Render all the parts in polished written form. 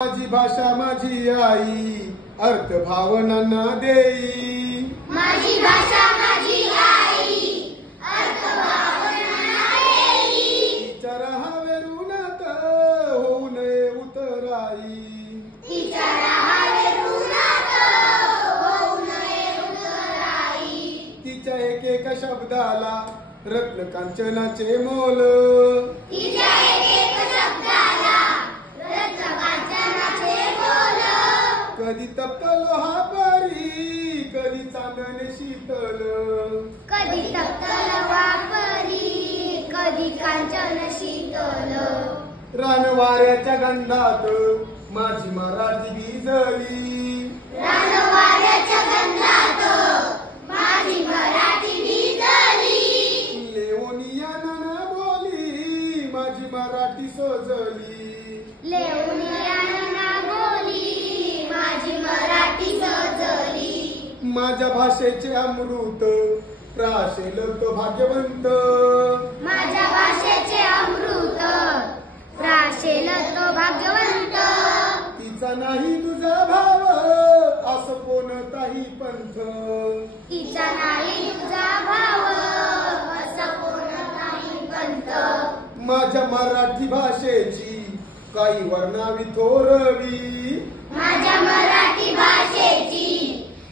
माझी भाषा माझी आई अर्थ भावना देई। माझी भाषा माझी आई अर्थ भावना देई। तिच्या राहावे ऋणात होऊ नये उतराई। तिच्या राहावे ऋणात होऊ नये उतराई। तिच्या एक एक शब्दाला रत्न कांचनाचे मोल। तिच्या एक एक शब्दाला रत्न कांचनाचे मोल। कधी तप्त लोहा परी कधी चांदणे शीतल। कधी तप्त लोहा परी कधी कांचन शीतल। रान वाऱ्याच्या गंधात माझी मराठी भिजली। रान वाऱ्याच्या गंधात माझी मराठी भिजली। लेवनिया नाना बोली माझी मराठी सजली। लेवनिया नाना बोली माझी मराठी सजली। माझ्या भाषेचे अमृत प्राशेल तो भाग्यवंत। माझ्या भाषेचे अमृत प्राशेल तो भाग्यवंत। तिचा नाही तुझा भाव असं कोणताही पंथ। तिचा नाही तुझा भाव असं कोणताही पंथ। माझ्या मराठी भाषेची काही वर्णावी थोरवी। माझ्या मराठी भाषेची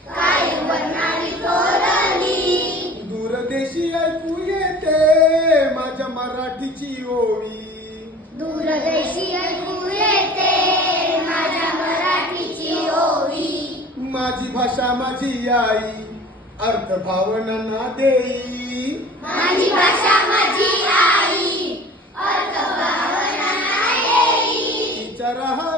काही वर्णावी थोरली। दूरदेशी ऐकू येते माझ्या मराठीची ओवी। दूरदेशी ऐकू येते माझ्या मराठीची ओवी। माझी भाषा माझी आई अर्थ भावना देई। माझी भाषा माझी आई अर्थ भावना देई। तिच्या राहा